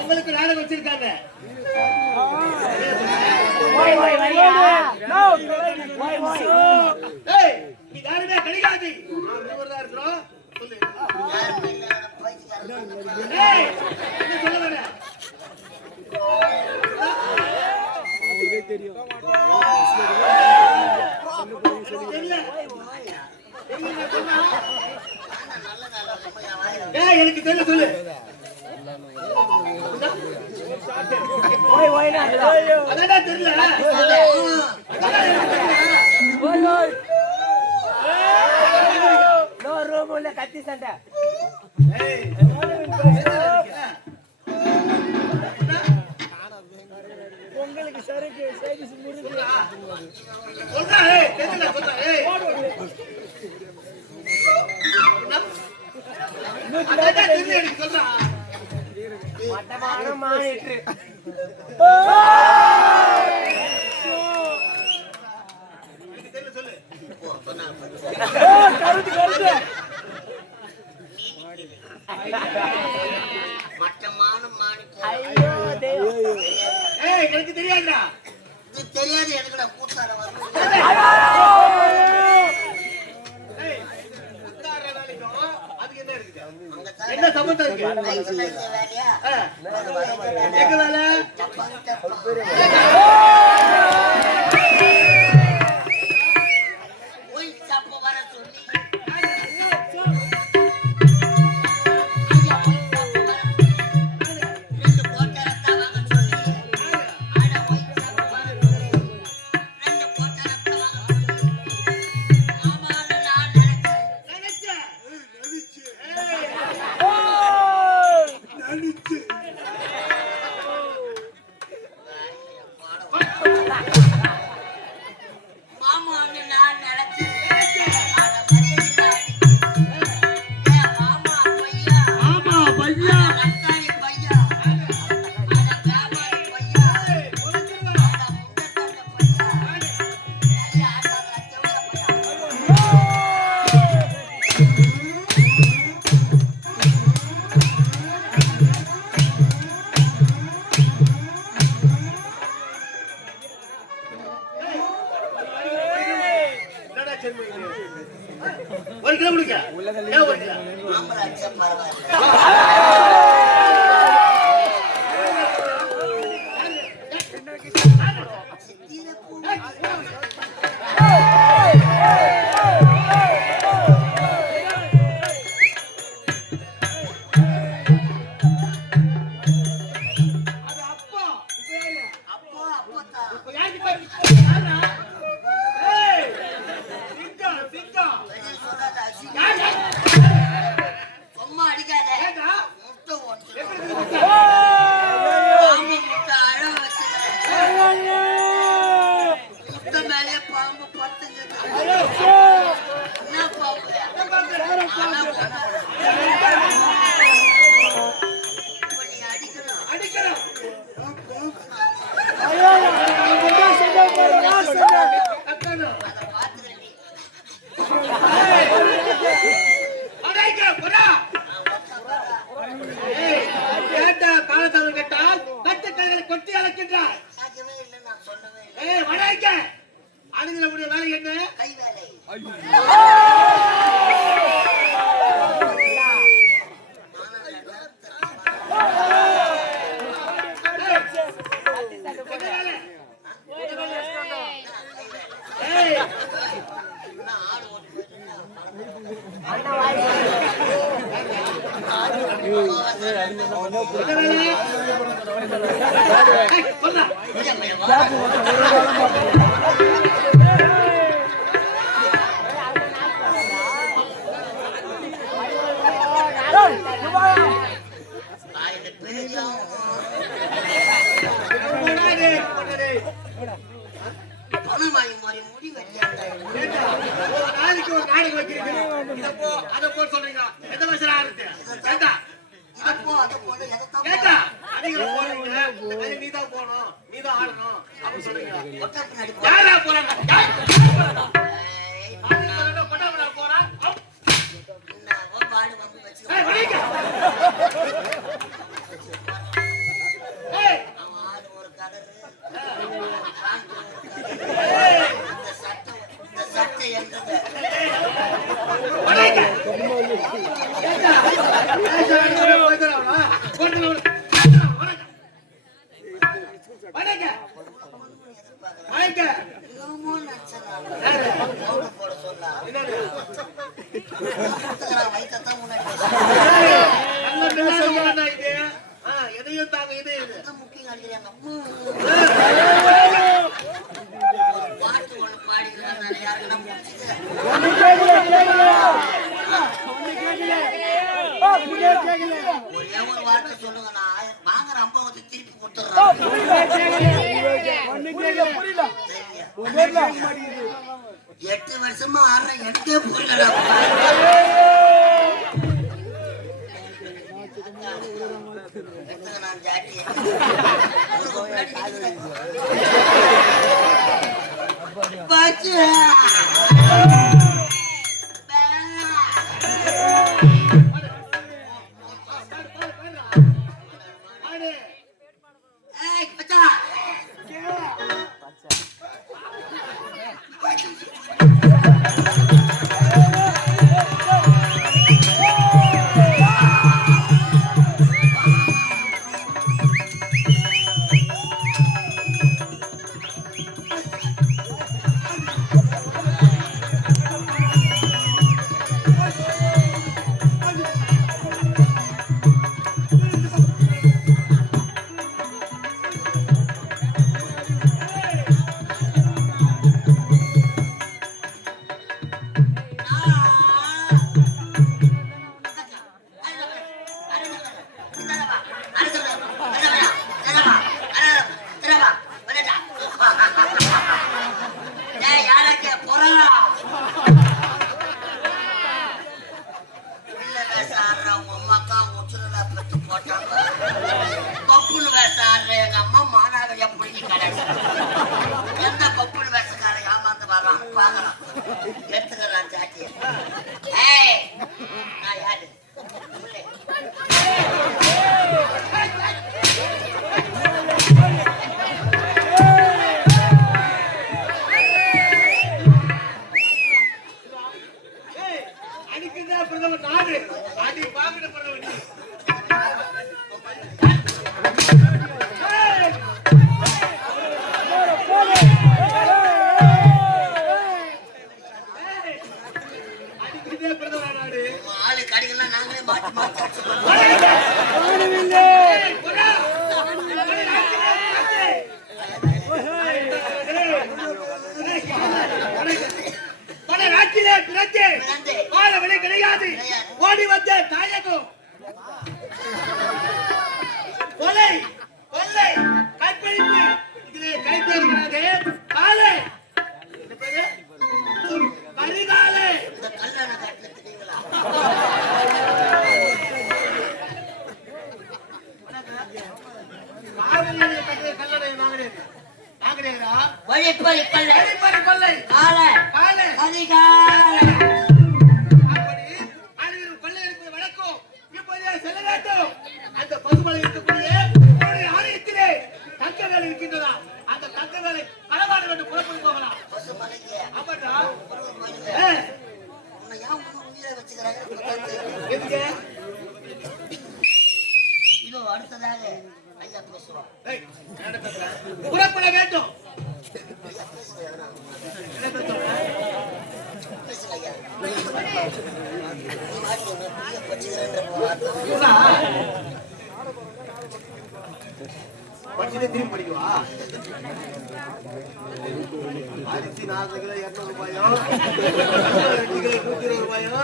உங்களுக்கு நாடகம் வச்சிருக்காங்க. யாருமே கிடைக்காது. இருக்கிறோம் தெரியும் எனக்கு தெரியல சொல்லு. அதான் தெரியல. கத்தி சண்டை உங்களுக்கு சருக்கு சைடிஸ் முடிஞ்சு மட்டமான மானிட்டு மட்டமான மாணிக்கம். ஐயோ எனக்கு உனக்கு தெரியாதா? இது தெரியாது எனக்கு நான் கூட்டார வந்து அதுக்கு என்ன இருக்குது? என்ன சம்பந்தம் இருக்கு? வேலையா எங்க வேலை? போய் தப்ப வர சொல்லி ஒரு கிலோ கொடுக்க ஏன் ஒரு கிலோ சும்மா அடிக்காத முட்டை ஓட்டு முட்டை மேலே பாம்பு பத்துங்க என்ன பாம்பு அடிக்கிறோம் கொட்டி அழைக்கின்றார். அணுகிற வேலை என்ன? கை வேலை பணம் வாங்கி மாறி முடி நாளைக்கு ஒரு நாடகம் வைக்கிறீங்க அதை போ சொல்றீங்க எந்த வயசுல ஆறுது கேட்டா அதிகம் போறீங்க நீதான் போகணும் நீதான் ஆடணும் அப்படின்னு சொல்றீங்க யாரா போறாங்க போறான் சட்டை என்றது போட சொல்லலாம் வைத்தான் முன்னாடி எதையும் தாங்க இது முக்கியம் அடிக்கிறாங்க பாட்டு ஒன்று பாடிக்கிறாங்க யாருக்குன்னா ஒரே ஒரு வார்த்தை சொல்லுங்க நான் வாங்குற அம்பாவத்தை திருப்பி கொடுத்துட்றேன் 8 வருஷமா ஆடுற எனக்கே புரியல நான் ஜாட்டி பாச்சு வேற வழி கிடையாது. ஓடி வந்த தாயகம் கொலை கொள்ளை கற்பழிப்பு இதிலே கைது இருக்கிறது. காலை என்ன பேரு? கரிகாலை. இந்த கல்லணை காட்டுல தெரியுங்களா? காவலிலே கட்டிய கல்லணை நாகரேகரா வழிப்பறி கொள்ளை வழிப்பறி கொள்ளை காலை காலை அதிகாலை. அப்படி ஆளுநர் கொள்ளை எடுப்பது வழக்கம். இப்போதே செல்ல வேண்டும். அந்த பசுமலை இருக்கக்கூடிய உன்னுடைய ஆலயத்திலே தங்கவேலை இருக்கின்றதா? அந்த தங்கவேலை களவாட வேண்டும். புறப்பட்டு போகலாம். பசுமலைக்கு அப்படா ஒரு மனித உன்னை ஏன் ஒன்னும் உயிரை வச்சுக்கிறாங்க? எதுக்கு? இதோ அடுத்ததாக ஐயா பேசுவார். ஏய், என்ன பேசுற? புறப்பட வேண்டும். ஐயா பேசுகிறேன். என்ன பேசுற? பேசுங்க ஐயா. நீ மாட்டி உன்னை உயிரை வச்சுக்கிறேன்ற வார்த்தை. இவனா? படிச்சுட்டே திரும்பி படிக்குவா? அரிசி 4 கிலோ 200 ரூபாயோ, 2 கிலோ 120 ரூபாயோ,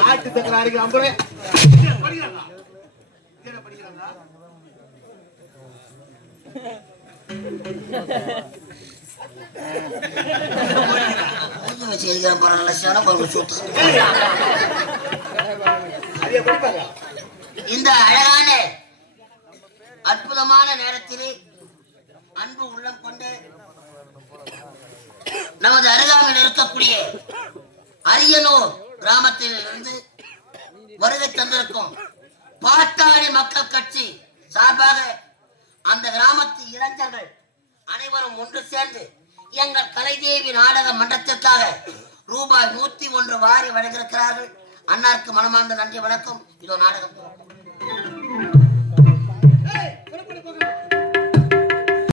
நாட்டு சக்கரை 1 கிலோ 50 ரூபாய். படிக்கிறாங்களா? என்ன படிக்கிறாங்களா? மூஞ்சி வச்சுக்கிறேன் பாரு, நல்ல சிறப்பு சூட்டு. அதைய படிப்பாங்க. இந்த அழகான அற்புதமான நேரத்திலே அன்பு உள்ளம் கொண்டு நமது அருகாமையில் இருக்கக்கூடிய அரியனூர் கிராமத்தில் இருந்து வருகை தந்திருக்கும் பாட்டாளி மக்கள் கட்சி சார்பாக அந்த கிராமத்து இளைஞர்கள் அனைவரும் ஒன்று சேர்ந்து எங்கள் கலைதேவி நாடக மன்றத்திற்காக ரூபாய் 101 வாரி வழங்கியிருக்கிறார்கள். அன்னாருக்கு மனமார்ந்த நன்றி வணக்கம். இதோ நாடகம்.